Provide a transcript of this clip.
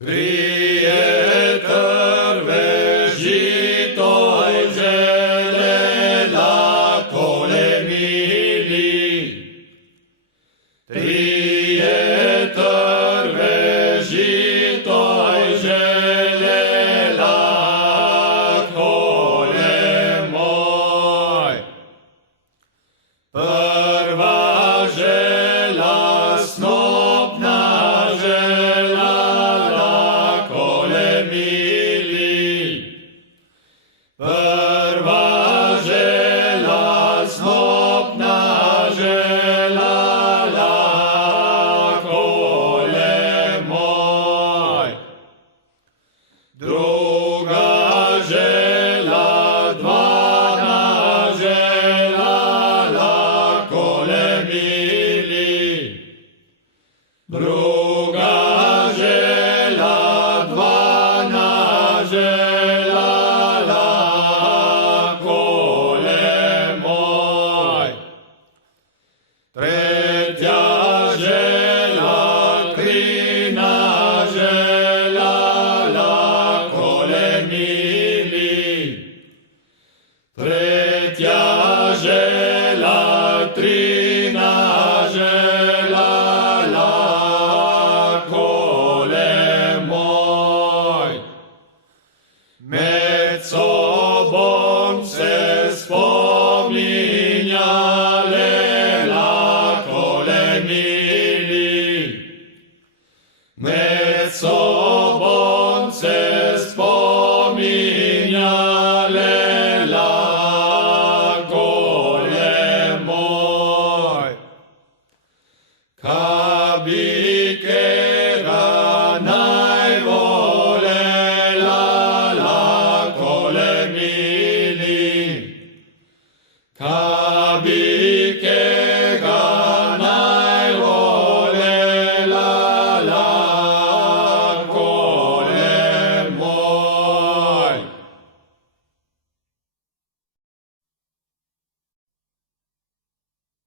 Prieter vežitoj zelela kole mili. Prieter vežitoj zelela kole moj. Prva žela snopna prva žela snopna želala kole moj. Druga žela dvana želala kole mili. Druga žela dvana želala kole moj. Tretja žela trina želala kole mili. Tretja žela trina želala kole moj. Med sobom se spominjale la kole mili. Med sobom